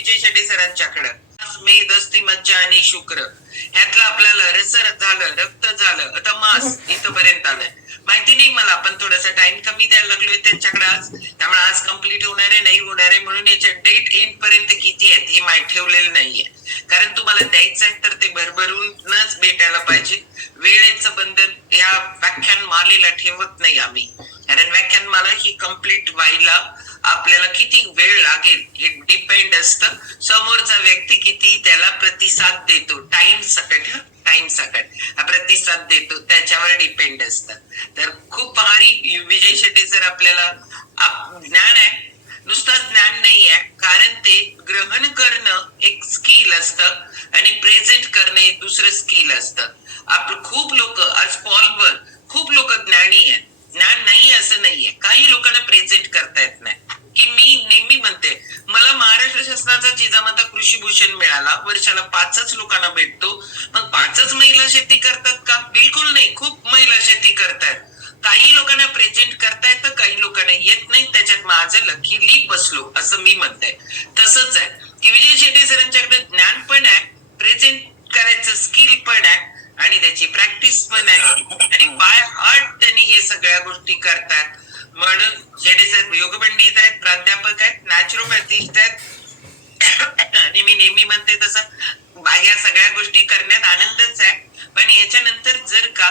विजय शेट्टी सरांच्याकडं. मेद, अस्थि, मज्जा आणि शुक्र ह्यातलं आपल्याला रसर झालं, रक्त झालं, आता मास इथपर्यंत आलंय. माहिती नाही मला, आपण थोडासा टाइम कमी द्यायला लागलोय त्यांच्याकडे आज, त्यामुळे आज कम्प्लीट होणार आहे नाही होणार आहे म्हणून याच्या डेट एंड पर्यंत किती आहेत हे माहिती ठेवलेलं नाहीये. कारण तुम्हाला द्यायचं आहे तर ते भरभरूनच भेटायला पाहिजे. वेळेचं बंधन या व्याख्यान मालेला ठेवत नाही आम्ही, कारण व्याख्यान माला ही कम्प्लीट व्हायला आपल्याला किती वेळ लागेल हे डिपेंड असतं. समोरचा व्यक्ती किती त्याला प्रतिसाद देतो, टाइम सकट प्रतिसाद देतो त्याच्यावर डिपेंड असतं. तर खूप भारी विजय शेट्टी सर आपल्याला ज्ञान आहे, नुसतं ज्ञान नाही आहे, कारण ते ग्रहण करणं एक स्किल असतं आणि प्रेझेंट करणं एक दुसरं स्किल असतं. खूप लोक आज कॉलवर खूप लोक ज्ञानी आहेत, ज्ञान नाही असं नाहीये, काही लोकांना प्रेझेंट करता येत नाही. की मी नेहमी म्हणते, मला महाराष्ट्र शासनाचा जिजामाता कृषी भूषण मिळाला, वर्षाला 5च लोकांना भेटतो, मग 5च महिला शेती करतात का? बिलकुल नाही, खूप महिला शेती करतात. काही लोकांना प्रेझेंट करता येतं, काही लोकांना येत नाही, त्याच्यात माझं लकीली बसलो असं मी म्हणते. तसंच आहे की विजय शेट्टी सरांच्याकडे ज्ञान पण आहे, प्रेझेंट करायचं स्किल पण आहे आणि त्याची प्रॅक्टिस पण आहे आणि बाय हार्ट त्यांनी हे सगळ्या गोष्टी करतात. म्हणून शेट्टी सर योगपंडित आहेत, प्राध्यापक आहेत, नॅचरोपॅथिस्ट आहेत आणि मी नेहमी म्हणते तसं या सगळ्या गोष्टी करण्यात आनंदच आहे. पण याच्यानंतर जर का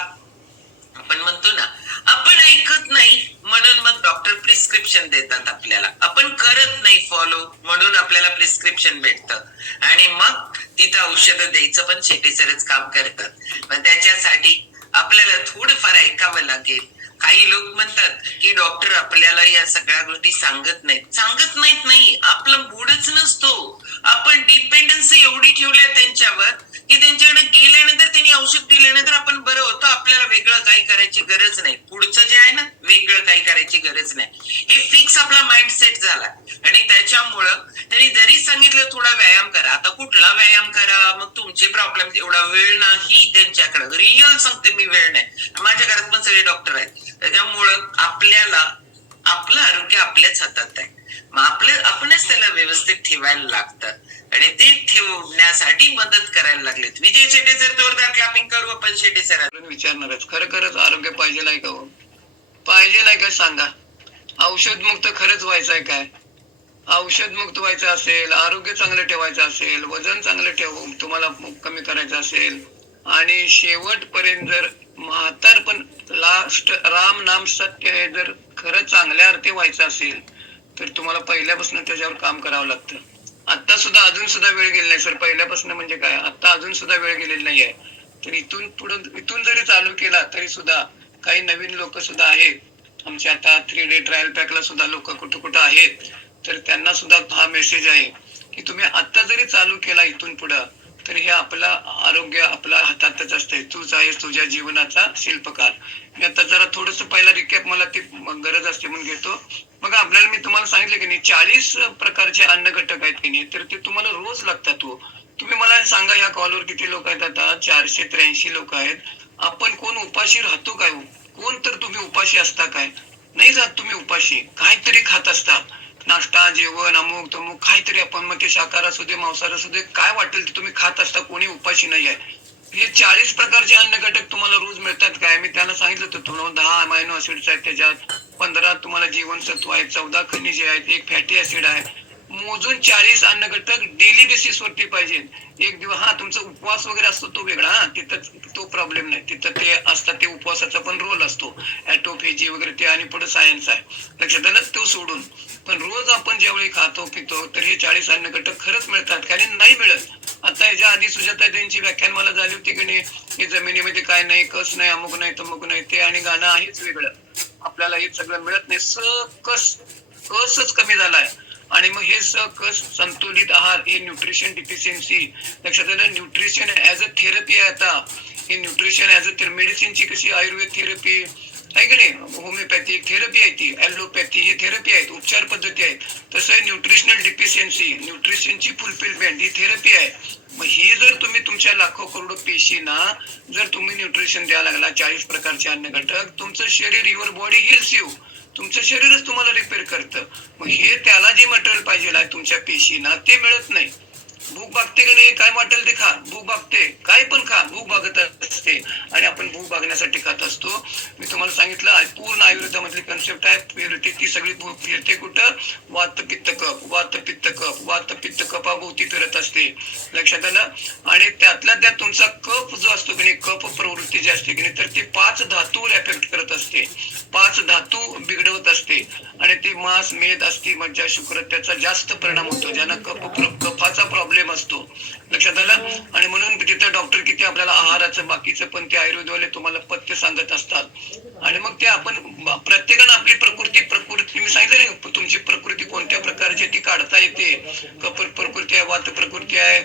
आपण म्हणतो ना, आपण ऐकत नाही म्हणून मग डॉक्टर प्रिस्क्रिप्शन देतात आपल्याला, आपण करत नाही फॉलो म्हणून आपल्याला प्रिस्क्रिप्शन भेटतं आणि मग तिथं औषधं द्यायचं पण शेट्टी सरच काम करतात. पण त्याच्यासाठी आपल्याला थोडंफार ऐकावं लागेल. काही लोक म्हणतात की डॉक्टर आपल्याला या सगळ्या गोष्टी सांगत नाहीत नाही, आपला मूडच नसतो. आपण डिपेंडन्सी एवढी ठेवली त्यांच्यावर की त्यांच्याकडे गेल्यानंतर त्यांनी औषध दिल्यानंतर आपण बरं होतो, आपल्याला वेगळं काही करायची गरज नाही. पुढचं जे आहे ना, वेगळं काही करायची गरज नाही, हे फिक्स आपला माइंडसेट झाला. आणि त्याच्यामुळं त्यांनी जरी सांगितलं थोडा व्यायाम करा, आता कुठला व्यायाम करा, मग तुमचे प्रॉब्लेम, एवढा वेळ नाही त्यांच्याकडे. रिअल सांगते मी, वेळ नाही. माझ्या घरात पण सगळे डॉक्टर आहेत, त्याच्यामुळं आपल्याला आपलं आरोग्य आपल्याच हातात आहे. मग आपणच त्याला व्यवस्थित ठेवायला लागतं आणि ते ठेवण्यासाठी मदत करायला लागलेत. विजय शेट्टी सर, जोरदार क्लॅपिंग करू आपण शेट्टी सर. विचारणारच, खरंच आरोग्य पाहिजे आहे का? पाहिजे आहे का सांगा? औषध मुक्त खरंच व्हायचं आहे काय? औषध मुक्त व्हायचं असेल, आरोग्य चांगलं ठेवायचं असेल, वजन चांगलं तुम्हाला कमी करायचं असेल आणि शेवटपर्यंत जर म्हातारपण लास्ट राम नाम सत्य हे जर खरं चांगल्या अर्थी व्हायचं असेल तर तुम्हाला पहिल्यापासून त्याच्यावर काम करावं लागतं. आता सुद्धा अजून सुद्धा वेळ गेली नाही सर. पहिल्यापासून म्हणजे काय, आता अजून सुद्धा वेळ गेलेली नाहीये. तर इथून जरी चालू केला तरी सुद्धा काही नवीन लोक सुद्धा आहेत आमच्या. आता 3 डे ट्रायल पॅकला सुद्धा लोक कुठं आहेत, तर त्यांना सुद्धा हा मेसेज आहे की तुम्ही आता जरी चालू केला इथून पुढं तर हे आपलं आरोग्य आपल्या हातातच असते. तूच आहेस तुझ्या जीवनाचा शिल्पकार. मी आता जरा थोडस पहिला रिकॅप, मला ती गरज असते म्हणून घेतो. मग आपल्याला मी तुम्हाला सांगितलं की नाही 40 प्रकारचे अन्न घटक आहेत की नाही, तर ते तुम्हाला रोज लागतात. तुम्ही मला सांगा, या कॉलवर किती लोक आहेत? आता 483 लोक आहेत. आपण कोण उपाशी राहतो काय? कोण तर तुम्ही उपाशी असता काय? नाही जात तुम्ही उपाशी, काहीतरी खात असता. नाश्ता, जेवण, अमुक तमुक काहीतरी. आपण मग ते शाकाहार असू दे, मांसाहार असू दे, काय वाटेल ते तुम्ही खात असता, कोणी उपाशी नाही आहे. हे 40 प्रकारचे अन्न घटक तुम्हाला रोज मिळतात काय? मी त्यांना सांगितलं होतं तुम्हाला 10 अमायनो ऍसिड्स आहेत त्याच्यात, 15 तुम्हाला जीवनसत्व आहेत, 14 खनिजे आहेत, 1 फॅटी ऍसिड आहे. मोजून 40 अन्न घटक डेली बेसिस वरती पाहिजे. एक दिवस हा तुमचा उपवास वगैरे असतो तो वेगळा, हा तिथं तो प्रॉब्लेम नाही, तिथं ते असतात, ते उपवासाचा पण रोल असतो, ऍटोफेजी वगैरे ते आणि पुढे सायन्स आहे, लक्षात आलं, तो सोडून. पण रोज आपण ज्यावेळी खातो पितो तर हे 40 अन्न घटक खरंच मिळतात, कारण नाही मिळत. आता याच्या आधी सुजाता त्यांची व्याख्यान मला झाली होती की नाही, हे जमिनीमध्ये काय नाही, कस नाही, अमुक नाही तमुक नाही, ते आणि गाणं आहेच वेगळं. आपल्याला हे सगळं मिळत नाही. कसच कमी झालाय. आणि मग हे सकस संतुलित आहार, हे न्यूट्रिशन डिफिशियन्सी, लक्षात आलं. न्यूट्रिशन ऍज अ थेरपी आहे आता. हे न्यूट्रिशन ऍज अ मेडिसिनची कशी आयुर्वेद थेरपी आहे की नाही, होमिओपॅथी थेरपी आहे, ती ऍलोपॅथी ही थेरपी आहेत, उपचार पद्धती आहेत. तसं न्यूट्रिशनल डिफिशियन्सी, न्यूट्रिशनची फुलफिलमेंट ही थेरपी आहे. मग ही जर तुम्ही तुमच्या लाखो करोडो पेशींना जर तुम्ही न्यूट्रिशन द्यायला लागला, 40 प्रकारचे अन्न घटक, तुमचं शरीर, युअर बॉडी हिल्स यू. तुमचं शरीरच तुम्हाला रिपेअर करतं. मग हे त्याला जे मटेरियल पाहिजे आहे तुमच्या पेशींना ते मिळत नाही. भूक भागते की नाही, काय वाटेल ते खा, भूक भागते काय पण खा, भूक भागत असते आणि आपण भूक भागण्यासाठी खात असतो. मी तुम्हाला सांगितलं पूर्ण आयुर्वेदामधली कन्सेप्ट आहे, फिरते ती सगळी भूक फिरते कुठं, वात पित्त कप, वात पित्त कप, वात पित्त कपाभोवती फिरत असते. लक्षात आलं. आणि त्यातल्या त्यात तुमचा कफ जो असतो की नाही, कफ प्रवृत्ती जी असते की नाही, तर ती 5 धातूवर एफेक्ट करत असते, 5 धातू बिघडवत असते आणि ती मांस मेद अस्थि मज्जा शुक्र त्याचा जास्त परिणाम होतो, ज्यांना कफाचा प्रॉब्लेम असतो. लक्षात आलं. आणि म्हणून तिथे डॉक्टर किती आपल्याला आहाराचं बाकीचं पण ते आयुर्वेदवाले तुम्हाला पथ्य सांगत असतात. आणि मग ते आपण प्रत्येकानं आपली प्रकृती मी सांगितलं नाही, तुमची प्रकृती कोणत्या प्रकारची ती काढता येते. कफ प्रकृती आहे, वात प्रकृती आहे,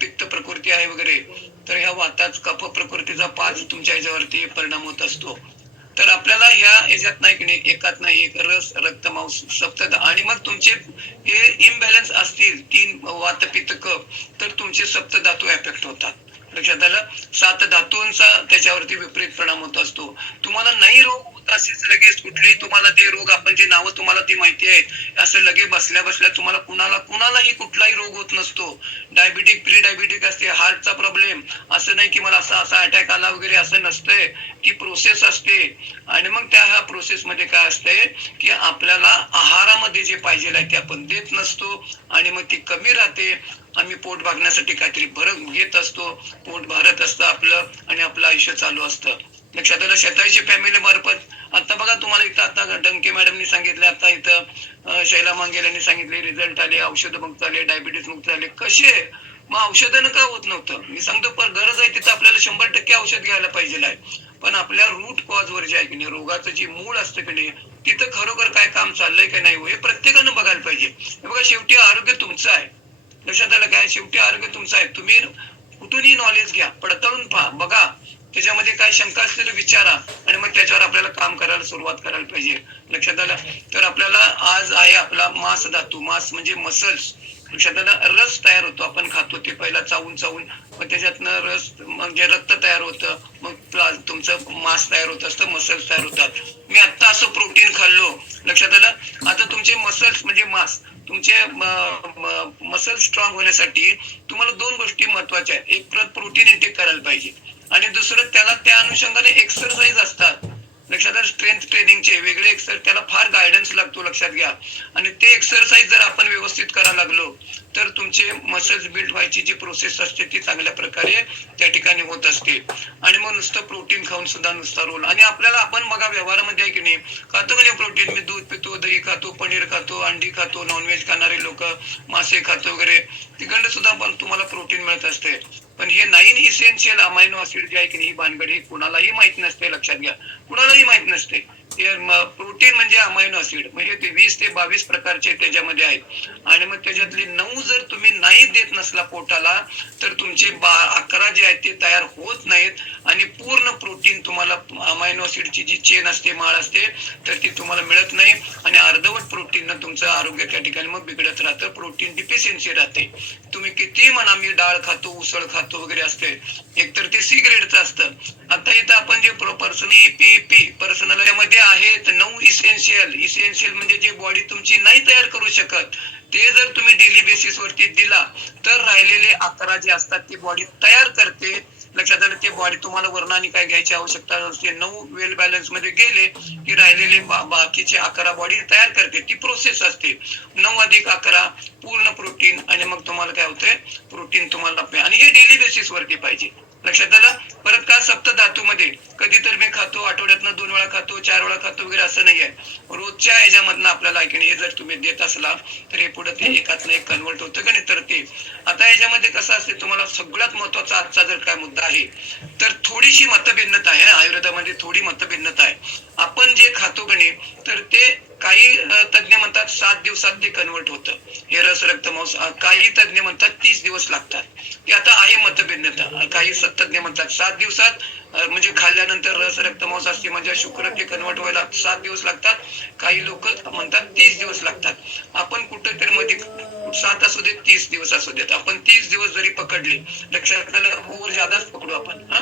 पित्त प्रकृती आहे वगैरे. तर ह्या वातात कफ प्रकृतीचा 5 तुमच्या ह्याच्यावरती परिणाम होत असतो. तर आपल्याला ह्या याच्यात नाही की नाही, एकात नाही एक रस रक्त मांस सप्त, आणि मग तुमचे हे इम्बॅलन्स असतील 3 वात पित्त कफ, तर तुमचे सप्त धातू एफेक्ट होतात. लक्षात आलं. 7 धातूंचा त्याच्यावरती विपरीत परिणाम होत असतो. तुम्हाला नाही रोग होत असेच लगेच कुठलेही, तुम्हाला ते रोग आपण जे नावं तुम्हाला ती माहिती आहेत, असं लगेच बसल्या बसल्या तुम्हाला कुणालाही कुठलाही रोग होत नसतो. डायबिटिक प्री डायबिटिक असते, हार्टचा प्रॉब्लेम, असं नाही की मला असा अटॅक आला वगैरे, असं नसतंय. ती प्रोसेस असते. आणि मग त्या ह्या प्रोसेस मध्ये काय असते की आपल्याला आहारामध्ये जे पाहिजे आहे ते आपण देत नसतो आणि मग ती कमी राहते. आम्ही पोट भागण्यासाठी काहीतरी भरत घेत असतो, पोट भरत असतं आपलं आणि आपलं आयुष्य चालू असतं. लक्षात आलं. शेताची फॅमिली मार्फत आता बघा तुम्हाला इथं आता डंके मॅडमनी सांगितले, आता इथं शैला मांगेल यांनी सांगितले, रिझल्ट आले, औषध मुक्त आले, डायबिटीस मुक्त आले. कसे? मग औषधानं का होत नव्हतं? मी सांगतो पण गरज आहे तिथं आपल्याला 100% औषध घ्यायला पाहिजे आहे. पण आपल्या रूट कॉज वर जे आहे की नाही, रोगाचं जे मूळ असतं की नाही, तिथं खरोखर काय काम चाललंय की नाही हे प्रत्येकानं बघायला पाहिजे. हे बघा, शेवटी आरोग्य तुमचं आहे. लक्षात आलं काय? शेवटी आरोग्य तुमचं आहे. तुम्ही कुठूनही नॉलेज घ्या, पडताळून पहा, बघा, त्याच्यामध्ये काय शंका असलेलं विचारा आणि मग त्याच्यावर आपल्याला काम करायला सुरुवात करायला पाहिजे. लक्षात आलं. तर आपल्याला आज आहे आपला मांस धातू, मांस म्हणजे मसल्स. लक्षात आलं. रस तयार होतो, आपण खातो ते पहिला चावून चावून, मग त्याच्यातनं रस म्हणजे रक्त तयार होतं, मग तुमचं मांस तयार होत असतं, मसल्स तयार होतात. मी आता असं प्रोटीन खाल्लो, लक्षात आलं. आता तुमचे मसल्स म्हणजे मांस, तुमचे मसल स्ट्रॉंग होण्यासाठी तुम्हाला 2 गोष्टी महत्वाच्या आहेत. एक प्रोटीन इंटेक करायला पाहिजे आणि दुसरं त्याला त्या अनुषंगाने एक्सरसाइज असतात. लक्षात आलं. स्ट्रेंथ ट्रेनिंगचे वेगळे एक्सरसाइज, त्याला फार गायडन्स लागतो, लक्षात घ्या. आणि ते एक्सरसाइज जर आपण व्यवस्थित करायला लागलो तर तुमचे मसल्स बिल्ड व्हायची जी प्रोसेस असते ती चांगल्या प्रकारे त्या ठिकाणी होत असते. आणि मग नुसतं प्रोटीन खाऊन सुद्धा नुसता रोल, आणि आपल्याला आपण बघा व्यवहारामध्ये आहे की नाही, खातो की नाही प्रोटीन, मी दूध पितो, दही खातो, पनीर खातो, अंडी खातो, नॉनव्हेज खाणारे लोक मासे खातो वगैरे, तिकडे सुद्धा पण तुम्हाला प्रोटीन मिळत असते. पण हे 9 इसेन्शियल अमायनो ऍसिड जे आहे की नाही, ही भानगड ही कुणालाही माहित नसते. लक्षात घ्या, कुणालाही माहित नसते. प्रोटीन म्हणजे अमायनो ऍसिड म्हणजे ते 20 ते 22 प्रकारचे त्याच्यामध्ये आहेत. आणि मग त्याच्यातले 9 जर तुम्ही नाही देत नसला पोटाला, तर तुमचे 11 जे आहेत ते तयार होत नाहीत आणि पूर्ण प्रोटीन तुम्हाला अमायनो ऍसिडची जी चेन असते, माळ असते, तर ती तुम्हाला मिळत नाही आणि अर्धवट प्रोटीन तुमचं आरोग्य त्या ठिकाणी मग बिघडत राहतं, प्रोटीन डिफिशियन्सी राहते. तुम्ही किती म्हणा मी डाळ खातो, उसळ खातो वगैरे असते, एकतर ते सी ग्रेडचं असतं. आता इथं आपण जे पर्सनल यामध्ये आहेत 9 इसेन्शियल म्हणजे जे बॉडी तुमची नाही तयार करू शकत, ते जर तुम्ही डेली बेसिस वरती दिला तर राहिलेले 11 जे असतात ते बॉडी तयार करते. लक्षात आलं. ते बॉडी तुम्हाला वर्णाने काय घ्यायची आवश्यकता नसते. 9 वेल बॅलन्स मध्ये गेले की राहिलेले बाकीचे 11 बॉडी तयार करते. ती प्रोसेस असते. 9 अधिक 11 पूर्ण प्रोटीन, आणि मग तुम्हाला काय होतंय, प्रोटीन तुम्हाला, आणि हे डेली बेसिस वरती पाहिजे. लक्षात आलं. परत का सप्त धातू मध्ये कधी तर मी खातो, आठवड्यातनं 2 वेळा खातो, 4 वेळा खातो वगैरे असं नाहीये. रोजच्या याच्यामधनं आपल्याला ऐकणे हे जर तुम्ही देत असला तर हे पुढे ते एकातनं एक कन्वर्ट होतं का नाही. तर ते आता याच्यामध्ये कसं असते, तुम्हाला सगळ्यात महत्वाचा आजचा जर काय मुद्दा आहे तर थोडीशी मतभिन्नता आहे. आयुर्वेदामध्ये थोडी मतभिन्नता आहे. आपण जे खातो का नाही, तर ते काही तज्ञ म्हणतात 7 दिवसात ते कन्वर्ट होतं, हे रस रक्त मांस. काही तज्ञ म्हणतात 30 दिवस लागतात. ते आता आहे मतभिन्नता. काही तज्ञ म्हणतात 7 दिवसात, म्हणजे खाल्ल्यानंतर रस रक्त मांस असते म्हणजे शुक्र ते कन्वर्ट व्हायला 7 दिवस लागतात. काही लोक म्हणतात 30 दिवस लागतात. आपण कुठेतरी मध्ये 7 असू देत 30 दिवस असू देत, आपण 30 दिवस जरी पकडले, लक्षात आलं, ओव्हर जादाच पकडू आपण हा.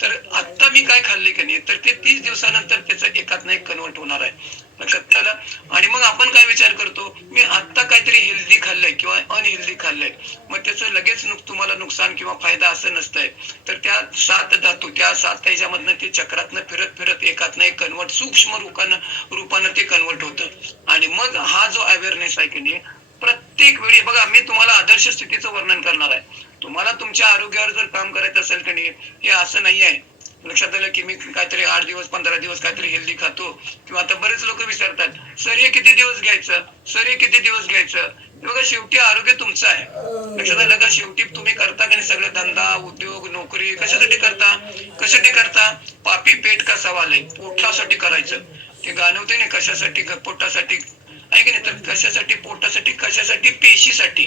तर आता मी काय खाल्ले की नाही, तर ते 30 दिवसानंतर त्याचं एकात नाही कन्वर्ट होणार आहे, लक्षात आलं. आणि मग आपण काय विचार करतो, मी आता काहीतरी हेल्दी खाल्लंय किंवा अनहेल्दी खाल्लंय, मग त्याचं लगेच तुम्हाला नुकसान किंवा फायदा असं नसतंय. तर त्या 7 धातू, त्या 7 ह्याच्यामधनं ते चक्रातनं फिरत फिरत एकातनं एक कन्वर्ट, सूक्ष्म रूपानं ते कन्वर्ट होतं. आणि मग हा जो अवेअरनेस आहे की नाही, प्रत्येक वेळी बघा, मी तुम्हाला आदर्श स्थितीचं वर्णन करणार आहे. तुम्हाला तुमच्या आरोग्यावर जर काम करायचं असेल की नाही, हे असं नाही आहे, लक्षात आलं की मी काहीतरी 8 दिवस 15 दिवस काहीतरी हेल्दी खातो, किंवा आता बरेच लोक विचारतात, सर हे किती दिवस घ्यायचं, सर हे किती दिवस घ्यायचं. बघा, शेवटी आरोग्य तुमचं आहे, लक्षात आलं का. शेवटी तुम्ही करता की नाही सगळं, धंदा उद्योग नोकरी कशासाठी करता, कशासाठी करता, पापी पेट का सवाल आहे, पोटासाठी करायचं. ते गाणं होते ना, कशासाठी, पोटासाठी आहे की नाही, तर कशासाठी, पोटासाठी, कशासाठी, पेशीसाठी,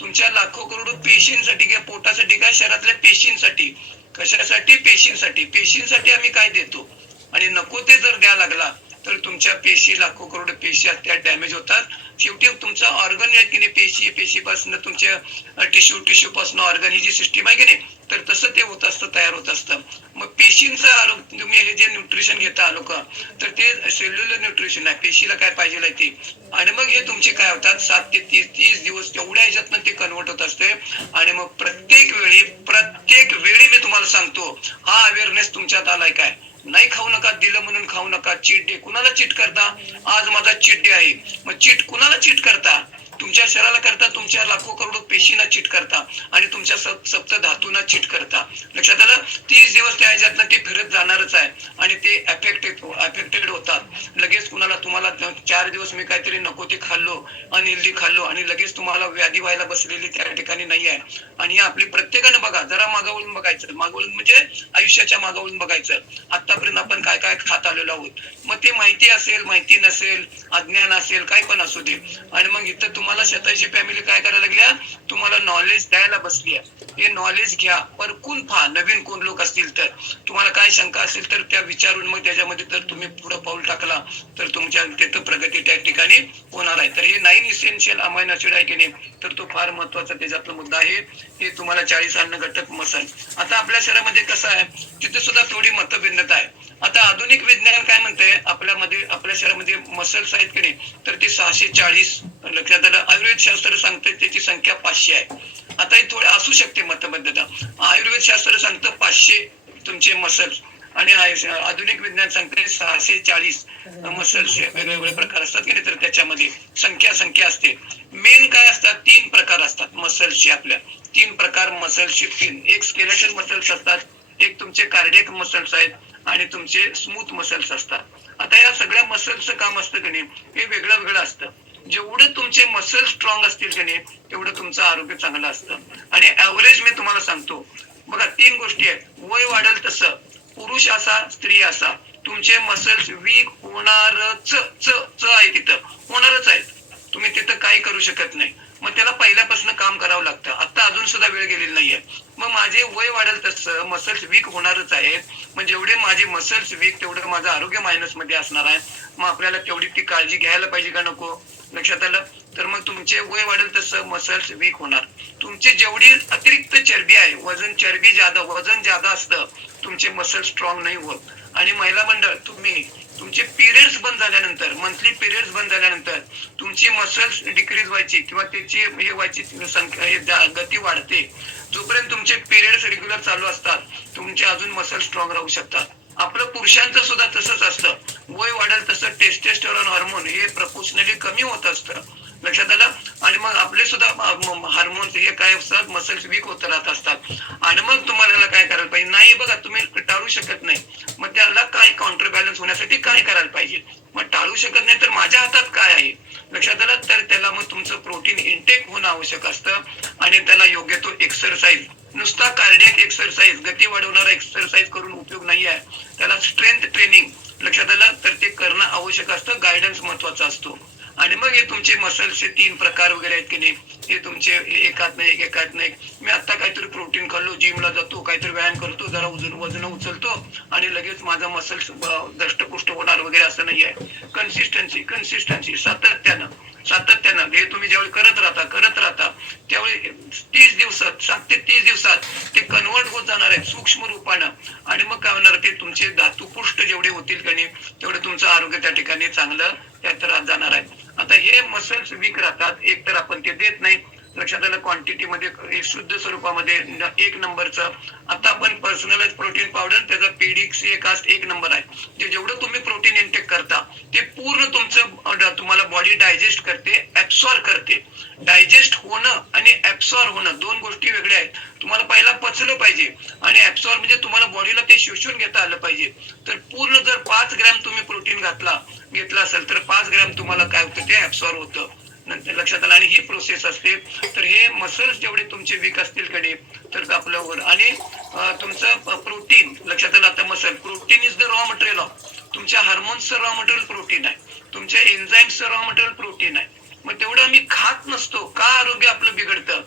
तुमच्या लाखो करोडो पेशींसाठी किंवा पोटासाठी काय, शरीरातल्या पेशींसाठी, कशासाठी, पेशींसाठी. पेशींसाठी आम्ही काय देतो, आणि नको ते जर द्यायला लागला तर तुमच्या पेशी, लाखो करोड पेशी त्या डॅमेज होतात. शेवटी तुमचा ऑर्गन आहे की नाही, पेशीपासून तुमच्या टिश्यू पासून ऑर्गन, ही जी सिस्टीम आहे की नाही, तर तसं ते होत असतं, तयार होत असतं. मग पेशींचं आरोग्य, तुम्ही हे जे न्यूट्रिशन घेता लोक, तर ते सेल्युलर न्यूट्रिशन आहे, पेशीला काय पाहिजे ते. आणि मग हे तुमचे काय होतात, 7 ते 30 दिवस तेवढ्या ह्याच्यातनं ते कन्वर्ट होत असते. आणि मग प्रत्येक वेळी मी तुम्हाला सांगतो, हा अवेअरनेस तुमच्यात आलाय काय, नाही खाऊ नका, दिलं म्हणून खाऊ नका, चीट डे. कुणाला चीट करता, आज माझा चीट डे आहे, मग चीट कुणाला चीट करता, तुमच्या शरीराला करता, तुमच्या लाखो करोडो पेशींना चीट करता, आणि तुमच्या सप्त धातूंना चीट करता. लक्षात आलं. 30 दिवस त्या ह्याच्यातनं ते फिरत जाणारच आहे, आणि ते अफेक्टेड होतात. लगेच कुणाला, तुम्हाला 4 दिवस मी काहीतरी नको ते खाल्लो, अनहेल्दी खाल्लो, आणि लगेच तुम्हाला व्याधी व्हायला बसलेली त्या ठिकाणी नाही आहे. आणि आपली प्रत्येकानं बघा, जरा मागावळून बघायचं, मागावळून म्हणजे आयुष्याच्या मागावळून बघायचं, आतापर्यंत आपण काय काय खात आलेलो आहोत. मग ते माहिती असेल, माहिती नसेल, अज्ञान असेल, काय पण असू दे. आणि मग इथं तुम्हाला शतायची फॅमिली काय करायला लागल्या, तुम्हाला नॉलेज द्यायला बसली आहे. हे नॉलेज घ्या, परकून पहा, नवीन कोण लोक असतील तर, तुम्हाला काय शंका असेल तर त्या विचारून, मग त्याच्यामध्ये तर तुम्ही पुढे पाऊल टाकला तर तुमच्या तिथं प्रगती त्या ठिकाणी होणार आहे. तर हे 9 इसेन्शियल अमायनो ऍसिड आहे की नाही, तर तो फार महत्वाचा त्याच्यातला मुद्दा आहे. हे तुम्हाला 40 अन्न घटक मसल. आता आपल्या शरीरामध्ये कसं आहे, तिथे सुद्धा थोडी मतभिन्नता आहे. आता आधुनिक विज्ञान काय म्हणते, आपल्या शरीरामध्ये मसल्स आहेत की नाही, तर ते 640, लक्षात आलं. आयुर्वेद शास्त्र सांगते त्याची संख्या 500 आहे. आता हे थोडे असू शकते मतभेदता, आयुर्वेद शास्त्र सांगतं 500 तुमचे मसल्स, आणि आधुनिक विज्ञान सांगते 640 मसल्स. वेगवेगळे प्रकार असतात की नाही, तर त्याच्यामध्ये संख्या असते. मेन काय असतात, 3 प्रकार असतात मसल्सचे. आपल्या 3 प्रकार मसल्सचे, 3. एक स्केलेटल मसल्स असतात, एक तुमचे कार्डियक मसल्स आहेत, आणि तुमचे स्मूथ मसल्स असतात. आता या सगळ्या मसल्सचं काम असतं की नाही, हे वेगळं वेगळं असतं. जेवढे तुमचे मसल स्ट्रॉंग असतील की नाही, तेवढं तुमचं आरोग्य चांगलं असतं. आणि ऍव्हरेज मी तुम्हाला सांगतो बघा, 3 गोष्टी आहेत. वय वाढेल तसं, पुरुष असा स्त्री असा, तुमचे मसल्स वीक होणारच आहे, तिथं होणारच आहेत. तुम्ही तिथं काही करू शकत नाही. मग त्याला पहिल्यापासून काम करावं लागतं. आता अजून सुद्धा वेळ गेलेली नाहीये. मग माझे वय वाढेल तसं मसल्स वीक होणारच आहेत. मग जेवढे माझे मसल्स वीक, तेवढं माझं आरोग्य मायनस मध्ये असणार आहे. मग आपल्याला तेवढी ती काळजी घ्यायला पाहिजे का नको, लक्षात आलं. तर मग तुमचे वय वाढेल तसं मसल्स वीक होणार. तुमची जेवढी अतिरिक्त चरबी आहे, वजन जादा असतं, तुमचे मसल स्ट्रॉंग नाही होत. आणि महिला मंडळ, तुमचे पिरियड्स बंद झाल्यानंतर, मंथली पिरियड्स बंद झाल्यानंतर तुमची मसल्स डिक्रीज व्हायची किंवा त्याची हे व्हायची गती वाढते. जोपर्यंत तुमचे पिरियड्स रेग्युलर चालू असतात, तुमचे अजून मसल स्ट्रॉंग राहू शकतात. आपलं पुरुषांचं सुद्धा तसंच असतं. वय वाढेल तसं टेस्टोस्टेरोन हार्मोन हे प्रपोर्शनली कमी होत असतं, लक्षात आलं. आणि मग आपले सुद्धा हार्मोन्स हे काय असतात, मसल्स वीक होत राहत असतात. आणि मग तुम्हाला काय करायला पाहिजे, नाही बघा तुम्ही टाळू शकत नाही, मग त्याला काय काउंटर बॅलन्स होण्यासाठी काय करायला पाहिजे. मग टाळू शकत नाही तर माझ्या हातात काय आहे, लक्षात आलं. तर त्याला मग तुमचं प्रोटीन इनटेक होणं आवश्यक असतं, आणि त्याला योग्य तो एक्सरसाइज, नुसता कार्डियक एक्सरसाइज, गती वाढवणारा एक्सरसाइज करून उपयोग नाही आहे. त्याला स्ट्रेंथ ट्रेनिंग, लक्षात आलं, तर ते करणं आवश्यक असतं. गायडन्स महत्वाचा असतो. आणि मग हे तुमचे मसल्सचे 3 प्रकार वगैरे आहेत की नाही, हे तुमचे एकात नाही एकात नाही. मी आता काहीतरी प्रोटीन खाल्लो, जिमला जातो, काहीतरी व्यायाम करतो, जरा वजन उचलतो आणि लगेच माझा मसल्स दष्टपुष्ट होणार वगैरे असं नाही आहे. कन्सिस्टन्सी सातत्यानं हे तुम्ही ज्यावेळी करत राहता त्यावेळी 30 दिवसात 7 ते 30 दिवसात ते कन्वर्ट होत जाणार आहे सूक्ष्म रूपानं. आणि मग काय होणार, ते तुमचे धातुपुष्ट जेवढे होतील का नाही तेवढे तुमचं आरोग्य त्या ठिकाणी चांगलं त्यात राहत जाणार आहे. आता हे मसल्स वीक राहतात, एक तर आपण ते देत नाही, लक्षात आलं, क्वांटिटी मध्ये शुद्ध स्वरूपामध्ये 1 नंबरचं. आता आपण पर्सनलाइज प्रोटीन पावडर, त्याचा पीडीसी कास्ट 1 नंबर आहे. जेवढं तुम्ही प्रोटीन इंटेक करता ते पूर्ण तुमचं तुम्हाला बॉडी डायजेस्ट करते, ऍब्सॉर्ब करते. डायजेस्ट होणं आणि ऍब्सॉर्ब होणं 2 गोष्टी वेगळ्या आहेत. तुम्हाला पहिला पचलं पाहिजे आणि ऍब्सॉर्ब म्हणजे तुम्हाला बॉडीला ते शोषून घेता आलं पाहिजे. तर पूर्ण जर 5 ग्रॅम तुम्ही प्रोटीन घेतला असेल तर 5 ग्रॅम तुम्हाला काय होतं, ते ऍब्सॉर्ब होतं. नंतर लक्षात आलं. आणि ही प्रोसेस असते. तर हे मसल्स जेवढे तुमचे वीक असतील कडे तर आपल्यावर. आणि तुमचं प्रोटीन लक्षात आलं. आता protein is the raw material of तुमच्या हार्मोन्सचं रॉ मटेरियल प्रोटीन आहे, तुमच्या एन्झाईम्सचं रॉ मटेरियल प्रोटीन आहे. मग तेवढं आम्ही खात नसतो का आरोग्य आपलं बिघडतं.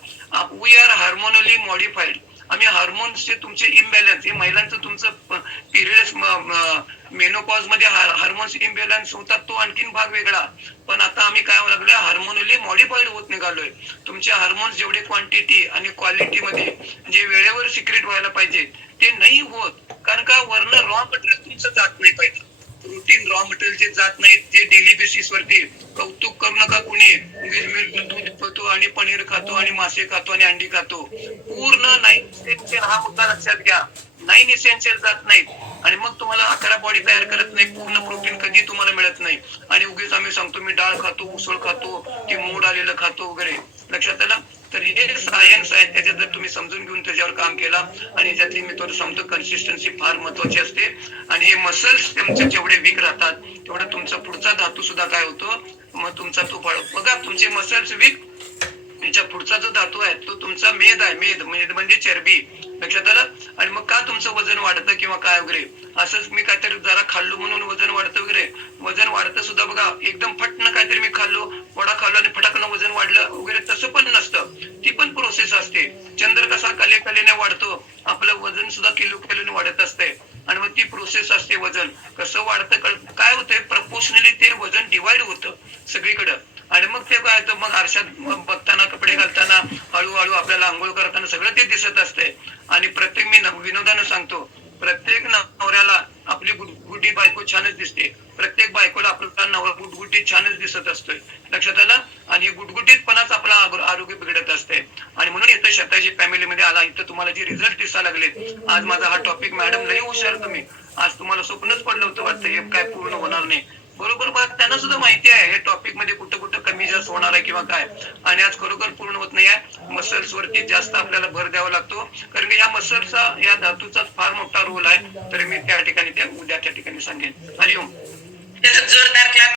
We are hormonally modified. आम्ही हार्मोन्सचे तुमचे इम्बॅलन्स, हे महिलांचं तुमचं पिरियड्स मेनोपॉज मध्ये हार्मोन्स इम्बॅलन्स होतात, तो आणखीन भाग वेगळा. पण आता आम्ही काय लागलोय, हार्मोनली मॉडिफाईड होत निघालोय. तुमचे हार्मोन्स जेवढे क्वांटिटी आणि क्वालिटी मध्ये जे वेळेवर सिक्रेट व्हायला पाहिजे ते नाही होत. कारण का, वरनं रॉ मटेरियल तुमचं जात नाही पाहिजे. प्रोटीन रॉ मटेरियल जे जात नाही जे डेली बेसिस वरती. कौतुक करू नका कुणी, दूध पितो आणि पनीर खातो आणि मासे खातो आणि अंडी खातो. पूर्ण 9 इसेन्शियल हा मुद्दा लक्षात घ्या. 9 इसेन्शियल जात नाहीत आणि मग तुम्हाला 11 बॉडी तयार करत नाही. पूर्ण प्रोटीन कधी तुम्हाला मिळत नाही. आणि उगीच आम्ही सांगतो मी डाळ खातो, उसळ खातो, ते मोड आलेलं खातो वगैरे. लक्षात आलं. तर हे सायन्स आहे, त्याच्यात जर तुम्ही समजून घेऊन त्याच्यावर काम केला आणि याच्यातली मी तुला सांगतो कन्सिस्टन्सी फार महत्वाची असते. आणि हे मसल्स तुमचे जेवढे वीक राहतात तेवढं तुमचा पुढचा धातू सुद्धा काय होतो, मग तुमचा तो बघा तुमचे मसल्स वीक, याच्या पुढचा जो धातू आहे तो तुमचा मेद आहे. मेद म्हणजे चरबी. लक्षात आलं. आणि मग का तुमचं वजन वाढतं किंवा काय वगैरे, असंच मी काहीतरी जरा खाल्लो म्हणून वजन वाढतं वगैरे. वजन वाढतं सुद्धा बघा, एकदम फटनं काहीतरी मी खाल्लो, वडा खाल्लो आणि फटाकनं वजन वाढलं वगैरे, तसं पण नसतं. ती पण प्रोसेस असते. चंद्र कसा कलेने वाढतो, आपलं वजन सुद्धा किलोने वाढत असते. आणि मग ती प्रोसेस असते. वजन कसं वाढतं, काय होतंय, प्रपोर्शनली ते वजन डिवाइड होतं सगळीकडं. आणि मग ते काय होतं, मग आरशात बघताना, कपडे घालताना, हळूहळू आपल्याला आंघोळ करताना सगळं ते दिसत असते. आणि प्रत्येक, मी विनोदानं सांगतो, प्रत्येक नवऱ्याला आपली गुटगुटी बायको छानच दिसते. प्रत्येक बायकोला आपला नवरा गुटगुटीत छानच दिसत असतोय. लक्षात आलं. आणि गुटगुटीतपणाच आपला आरोग्य बिघडत असते. आणि म्हणून इथं शताजी फॅमिलीमध्ये आला, इथं तुम्हाला जे रिझल्ट दिसायला लागले. आज माझा हा टॉपिक, मॅडम लई हुशार तुम्ही, आज तुम्हाला स्वप्नच पडलं होतं वाटतं हे काय पूर्ण होणार नाही. बरोबर. त्यांना सुद्धा माहिती आहे हे टॉपिक मध्ये कुठं कुठं कमी जास्त होणार आहे किंवा काय. आणि आज खरोखर पूर्ण होत नाही आहे. मसल्स वरती जास्त आपल्याला भर द्यावा लागतो, कारण की या मसल्सचा, या धातूचा फार मोठा रोल आहे. तर मी त्या ठिकाणी, त्या उद्या त्या ठिकाणी सांगेन. हरिओम. जोरदार क्लास.